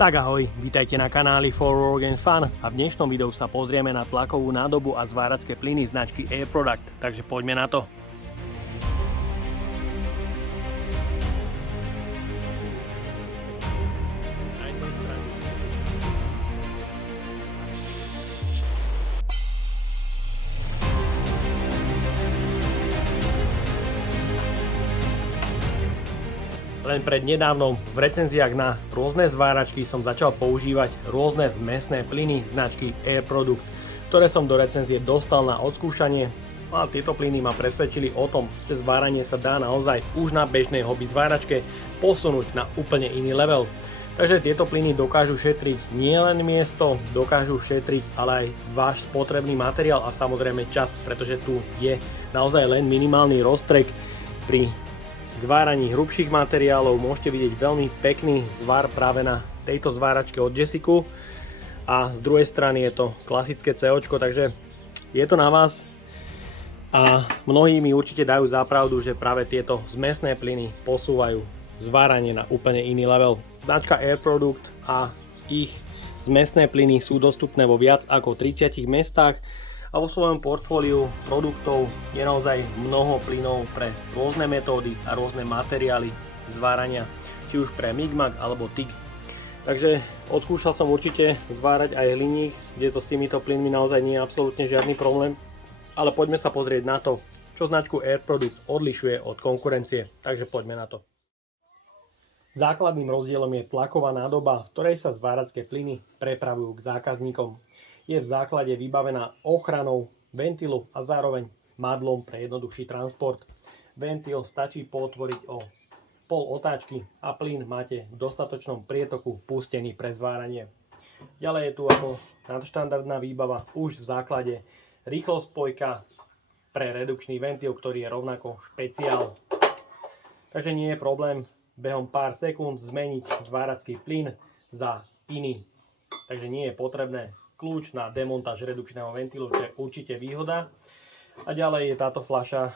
Tak ahoj, vítajte na kanáli For Work and Fun a v dnešnom videu sa pozrieme na tlakovú nádobu a zváracie plyny značky Air Product, takže poďme na to. Len prednedávnom v recenziách na rôzne zváračky som začal používať rôzne zmesné plyny značky Air Product, ktoré som do recenzie dostal na odskúšanie. A tieto plyny ma presvedčili o tom, že zváranie sa dá naozaj už na bežnej hobby zváračke posunúť na úplne iný level. Takže tieto plyny dokážu šetriť nielen miesto, dokážu šetriť ale aj váš spotrebný materiál a samozrejme čas, pretože tu je naozaj len minimálny roztrek. Pri zváraní hrubších materiálov môžete vidieť veľmi pekný zvar práve na tejto zváračke od Jessiku a z druhej strany je to klasické COčko, takže je to na vás a mnohí mi určite dajú za pravdu, že práve tieto zmesné plyny posúvajú zváranie na úplne iný level. Značka Air Product a ich zmesné plyny sú dostupné vo viac ako 30 mestách a vo svojom portfóliu produktov je naozaj mnoho plynov pre rôzne metódy a rôzne materiály zvárania, či už pre Migmag alebo TIG. Takže odskúšal som určite zvárať aj hliník, kde to s týmito plynmi naozaj nie je absolútne žiadny problém. Ale poďme sa pozrieť na to, čo značku Air Product odlišuje od konkurencie, takže poďme na to. Základným rozdielom je tlaková nádoba, v ktorej sa zváracie plyny prepravujú k zákazníkom. Je v základe vybavená ochranou ventilu a zároveň madlom pre jednoduchší transport. Ventil stačí pootvoriť o pol otáčky a plyn máte v dostatočnom prietoku pustený pre zváranie. Ďalej je tu ako nadštandardná výbava už v základe rýchlospojka pre redukčný ventil, ktorý je rovnako špeciál. Takže nie je problém behom pár sekúnd zmeniť zvárací plyn za iný. Takže nie je potrebné kľúč na demontáž redukčného ventilu, čo je určite výhoda. A ďalej je táto fľaša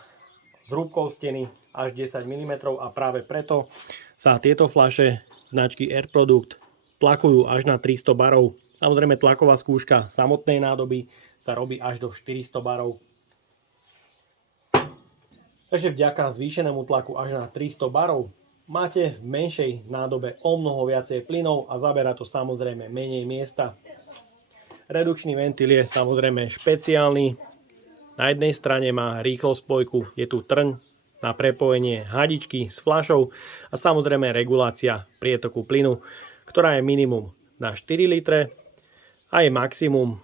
s hrúbkou steny až 10 mm a práve preto sa tieto fľaše značky Air Product tlakujú až na 300 barov. Samozrejme tlaková skúška samotnej nádoby sa robí až do 400 barov. Takže vďaka zvýšenému tlaku až na 300 barov máte v menšej nádobe o mnoho viacej plynov a zaberá to samozrejme menej miesta. Redukčný ventil je samozrejme špeciálny. Na jednej strane má rýchlospojku, je tu trň na prepojenie hadičky s fľašou a samozrejme regulácia prietoku plynu, ktorá je minimum na 4 litre a je maximum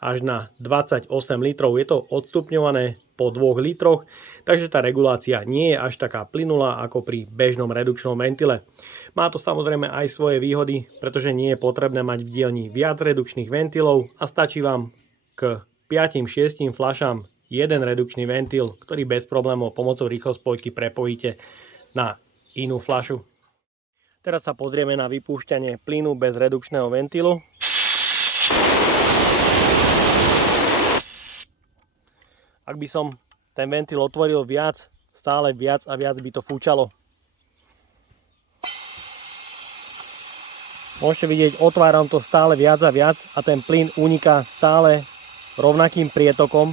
až na 28 litrov. Je to odstupňované po 2 litroch, takže tá regulácia nie je až taká plynulá ako pri bežnom redukčnom ventile. Má to samozrejme aj svoje výhody, pretože nie je potrebné mať v dielni viac redukčných ventilov a stačí vám k 5-6 fľašám jeden redukčný ventil, ktorý bez problémov pomocou rýchlospojky prepojíte na inú fľašu. Teraz sa pozrieme na vypúšťanie plynu bez redukčného ventilu. Ak by som ten ventil otvoril viac, stále viac a viac by to fúčalo. Môžete vidieť, otváram to stále viac a viac a ten plyn uniká stále rovnakým prietokom,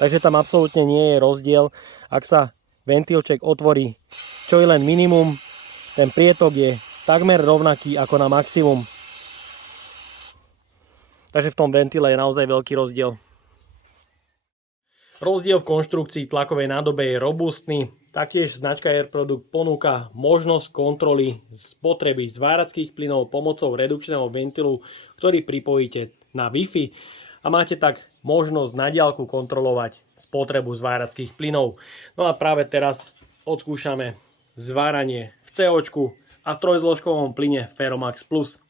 takže tam absolútne nie je rozdiel. Ak sa ventilček otvorí čo je len minimum, ten prietok je takmer rovnaký ako na maximum. Takže v tom ventile je naozaj veľký rozdiel. Rozdiel v konštrukcii tlakovej nádobe je robustný. Taktiež značka Air Product ponúka možnosť kontroly spotreby zvárackých plynov pomocou redukčného ventilu, ktorý pripojíte na Wi-Fi a máte tak možnosť na diaľku kontrolovať spotrebu zvárackých plynov. No a práve teraz odskúšame zváranie v COčku a trojzložkovom plyne Ferromax Plus.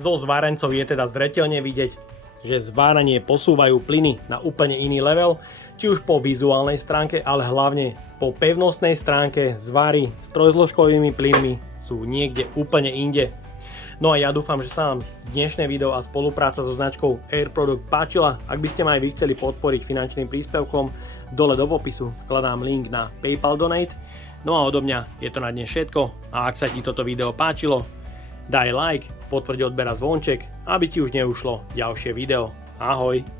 Zo zvárancov je teda zreteľne vidieť, že zváranie posúvajú plyny na úplne iný level, či už po vizuálnej stránke, ale hlavne po pevnostnej stránke. Zváry s trojzložkovými plynmi sú niekde úplne inde. No a ja dúfam, že sa vám dnešné video a spolupráca so značkou Air Product páčila. Ak by ste ma aj vy chceli podporiť finančným príspevkom, dole do popisu vkladám link na PayPal Donate. No a odo mňa je to na dnes všetko a ak sa ti toto video páčilo, daj like, potvrď odber a zvonček, aby ti už neušlo ďalšie video. Ahoj!